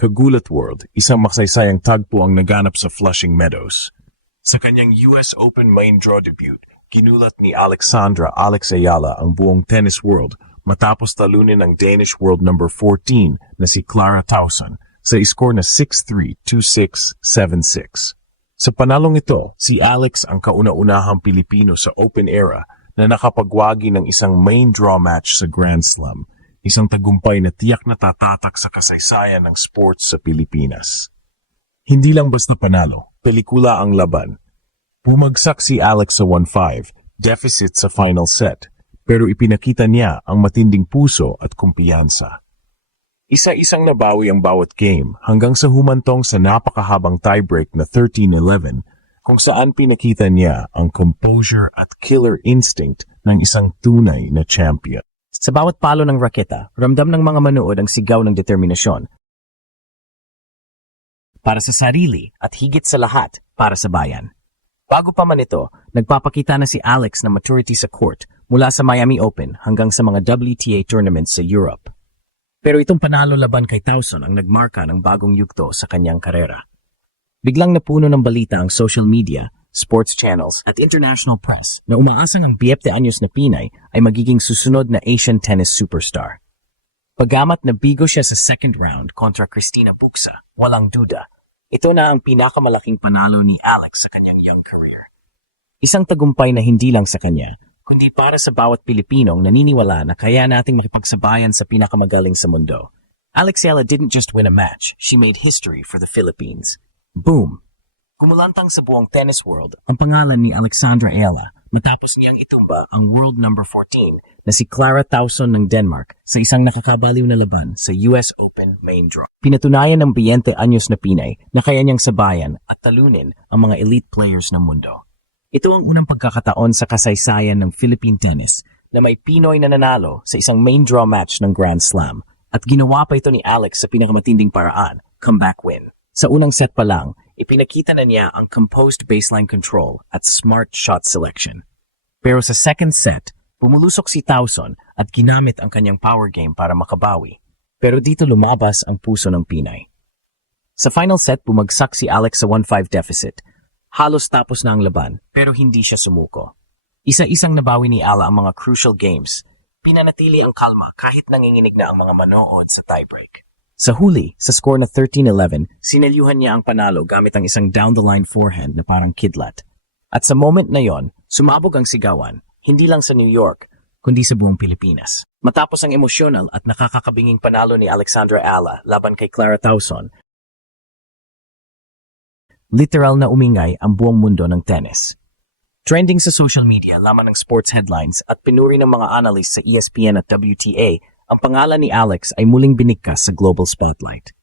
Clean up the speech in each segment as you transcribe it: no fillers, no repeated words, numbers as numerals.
Kagulat World, isang makasaysayang tagpo ang naganap sa Flushing Meadows. Sa kanyang US Open main draw debut, ginulat ni Alexandra Alex Ayala ang buong tennis world matapos talunin ang Danish World number 14 na si Clara Tauson sa score na 6-3, 2-6, 7-6. Sa panalong ito, si Alex ang kauna-unahang Pilipino sa Open era na nakapagwagi ng isang main draw match sa Grand Slam, isang tagumpay na tiyak na tatatak sa kasaysayan ng sports sa Pilipinas. Hindi lang basta panalo, pelikula ang laban. Bumagsak si Alex sa 1-5, deficit sa final set, pero ipinakita niya ang matinding puso at kumpiyansa. Isa-isang nabawi ang bawat game hanggang sa humantong sa napakahabang tiebreak na 13-11 kung saan pinakita niya ang composure at killer instinct ng isang tunay na champion. Sa bawat palo ng raketa, ramdam ng mga manood ang sigaw ng determinasyon. Para sa sarili at higit sa lahat, para sa bayan. Bago pa man ito, nagpapakita na si Alex na maturity sa court mula sa Miami Open hanggang sa mga WTA tournaments sa Europe. Pero itong panalo laban kay Tauson ang nagmarka ng bagong yugto sa kanyang karera. Biglang napuno ng balita ang social media, sports channels at international press na umaasang ang 20 anyos na Pinay ay magiging susunod na Asian tennis superstar. Pagamat nabigo siya sa second round kontra Cristina Bucsa, walang duda, ito na ang pinakamalaking panalo ni Alex sa kanyang young career. Isang tagumpay na hindi lang sa kanya, kundi para sa bawat Pilipinong naniniwala na kaya nating makipagsabayan sa pinakamagaling sa mundo. Alex Ayala didn't just win a match, she made history for the Philippines. Boom! Kumulantang sa buong tennis world ang pangalan ni Alexandra Ayala matapos niyang itumba ang world number 14 na si Clara Tauson ng Denmark sa isang nakakabaliw na laban sa US Open main draw. Pinatunayan ng 20 anyos na Pinay na kaya niyang sabayan at talunin ang mga elite players ng mundo. Ito ang unang pagkakataon sa kasaysayan ng Philippine tennis na may Pinoy na nanalo sa isang main draw match ng Grand Slam at ginawa pa ito ni Alex sa pinakamatinding paraan, comeback win. Sa unang set pa lang, ipinakita na niya ang composed baseline control at smart shot selection. Pero sa second set, pumulusok si Tauson at ginamit ang kanyang power game para makabawi. Pero dito lumabas ang puso ng Pinay. Sa final set, bumagsak si Alex sa 1-5 deficit. Halos tapos na ang laban, pero hindi siya sumuko. Isa-isang nabawi ni Ala ang mga crucial games. Pinanatili ang kalma kahit nanginginig na ang mga manood sa tiebreak. Sa huli, sa score na 13-11, sinelyuhan niya ang panalo gamit ang isang down-the-line forehand na parang kidlat. At sa moment na yon, sumabog ang sigawan, hindi lang sa New York, kundi sa buong Pilipinas. Matapos ang emosyonal at nakakakabinging panalo ni Alexandra Ayala laban kay Clara Tauson, literal na umingay ang buong mundo ng tennis. Trending sa social media laman ng sports headlines at pinuri ng mga analysts sa ESPN at WTA, ang pangalan ni Alex ay muling binigkas sa global spotlight.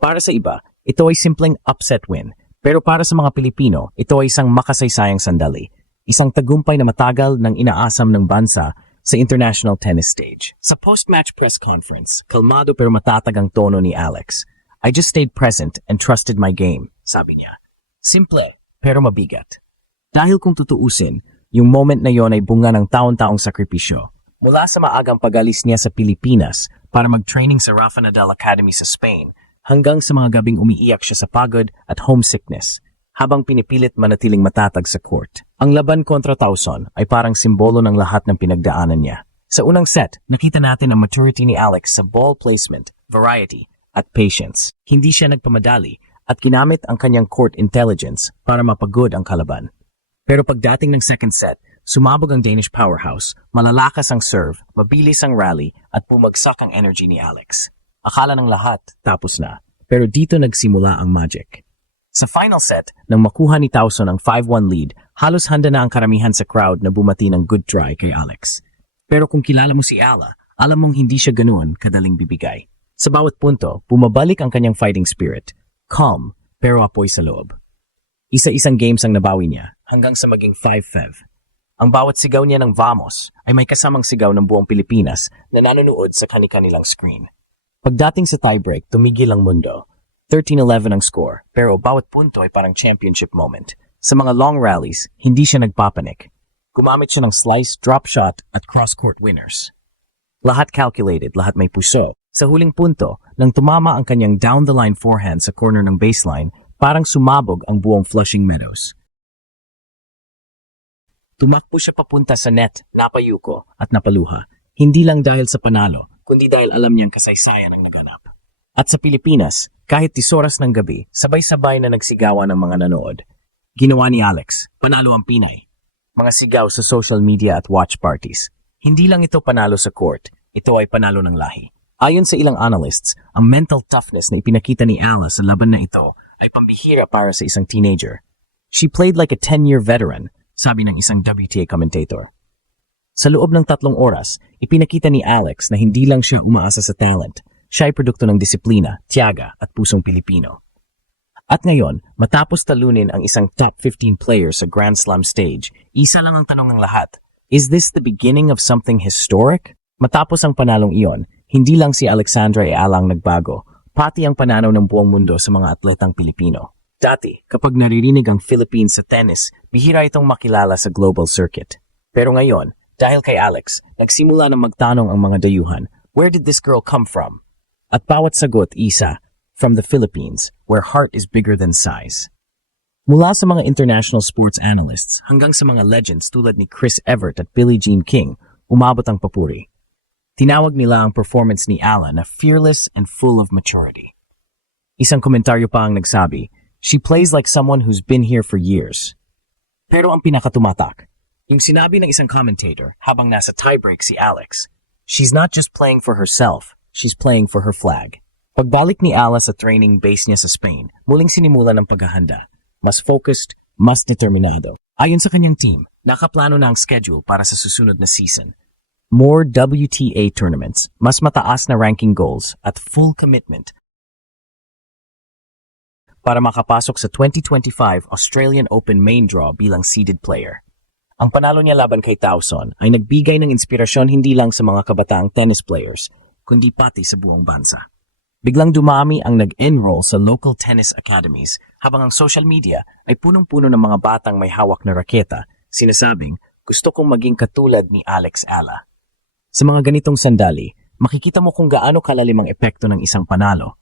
Para sa iba, ito ay simpleng upset win, pero para sa mga Pilipino, ito ay isang makasaysayang sandali, isang tagumpay na matagal ng inaasam ng bansa sa international tennis stage. Sa post-match press conference, kalmado pero matatag ang tono ni Alex. I just stayed present and trusted my game, sabi niya. Simple, pero mabigat. Dahil kung tutuusin, yung moment na yon ay bunga ng taon-taong sakripisyo. Mula sa maagang pag-alis niya sa Pilipinas para mag-training sa Rafa Nadal Academy sa Spain, hanggang sa mga gabing umiiyak siya sa pagod at homesickness, habang pinipilit manatiling matatag sa court. Ang laban kontra Tauson ay parang simbolo ng lahat ng pinagdaanan niya. Sa unang set, nakita natin ang maturity ni Alex sa ball placement, variety, at patience. Hindi siya nagpamadali at ginamit ang kanyang court intelligence para mapagod ang kalaban. Pero pagdating ng second set, sumabog ang Danish powerhouse, malalakas ang serve, mabilis ang rally, at bumagsak ang energy ni Alex. Akala ng lahat, tapos na. Pero dito nagsimula ang magic. Sa final set, nang makuha ni Tauson ang 5-1 lead, halos handa na ang karamihan sa crowd na bumati ng good try kay Alex. Pero kung kilala mo si Ala, alam mong hindi siya ganoon kadaling bibigay. Sa bawat punto, bumabalik ang kanyang fighting spirit. Calm, pero apoy sa loob. Isa-isang games ang nabawi niya, hanggang sa maging 5-5. Ang bawat sigaw niya ng vamos ay may kasamang sigaw ng buong Pilipinas na nanonood sa kani-kanilang screen. Pagdating sa tiebreak, tumigil ang mundo. 13-11 ang score, pero bawat punto ay parang championship moment. Sa mga long rallies, hindi siya nagpapanik. Gumamit siya ng slice, drop shot at cross-court winners. Lahat calculated, lahat may puso. Sa huling punto, nang tumama ang kanyang down-the-line forehand sa corner ng baseline, parang sumabog ang buong Flushing Meadows. Tumakbo siya papunta sa net, napayuko at napaluha. Hindi lang dahil sa panalo, kundi dahil alam niyang kasaysayan ang naganap. At sa Pilipinas, kahit 10 oras ng gabi, sabay-sabay na nagsigawan ng mga nanood. Ginawa ni Alex, panalo ang Pinay. Mga sigaw sa social media at watch parties. Hindi lang ito panalo sa court, ito ay panalo ng lahi. Ayon sa ilang analysts, ang mental toughness na ipinakita ni Ala sa laban na ito ay pambihira para sa isang teenager. She played like a 10-year veteran, sabi ng isang WTA commentator. Sa loob ng 3 oras, ipinakita ni Alex na hindi lang siya umaasa sa talent, siya ay produkto ng disiplina, tiyaga at pusong Pilipino. At ngayon, matapos talunin ang isang top 15 player sa Grand Slam stage, isa lang ang tanong ng lahat, is this the beginning of something historic? Matapos ang panalong iyon, hindi lang si Alexandra Ayala ang nagbago, pati ang pananaw ng buong mundo sa mga atletang Pilipino. Dati, kapag naririnig ang Philippines sa tennis, bihira itong makilala sa global circuit. Pero ngayon, dahil kay Alex, nagsimula na magtanong ang mga dayuhan, where did this girl come from? At bawat sagot, isa, from the Philippines, where heart is bigger than size. Mula sa mga international sports analysts hanggang sa mga legends tulad ni Chris Evert at Billie Jean King, umabot ang papuri. Tinawag nila ang performance ni Ala na fearless and full of maturity. Isang komentaryo pa ang nagsabi, she plays like someone who's been here for years. Pero ang pinakatumatak, yung sinabi ng isang commentator habang nasa tiebreak si Alex, she's not just playing for herself, she's playing for her flag. Pagbalik ni Ala sa training base niya sa Spain, muling sinimula ng paghahanda. Mas focused, mas determinado. Ayon sa kanyang team, nakaplano na ang schedule para sa susunod na season. More WTA tournaments, mas mataas na ranking goals at full commitment para makapasok sa 2025 Australian Open main draw bilang seeded player. Ang panalo niya laban kay Tauson ay nagbigay ng inspirasyon hindi lang sa mga kabataang tennis players, kundi pati sa buong bansa. Biglang dumami ang nag-enroll sa local tennis academies habang ang social media ay punong-puno ng mga batang may hawak na raketa, sinasabing, gusto kong maging katulad ni Alex Ala. Sa mga ganitong sandali, makikita mo kung gaano kalalim ang epekto ng isang panalo.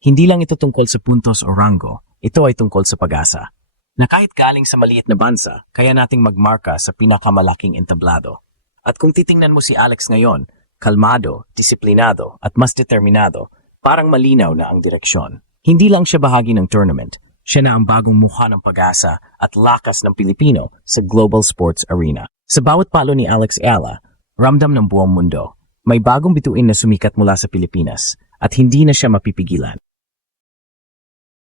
Hindi lang ito tungkol sa puntos o rango, ito ay tungkol sa pag-asa. Na kahit galing sa maliit na bansa, kaya nating magmarka sa pinakamalaking entablado. At kung titingnan mo si Alex ngayon, kalmado, disiplinado, at mas determinado, parang malinaw na ang direksyon. Hindi lang siya bahagi ng tournament, siya na ang bagong mukha ng pag-asa at lakas ng Pilipino sa global sports arena. Sa bawat palo ni Alex Ayala, ramdam ng buong mundo, may bagong bituin na sumikat mula sa Pilipinas at hindi na siya mapipigilan.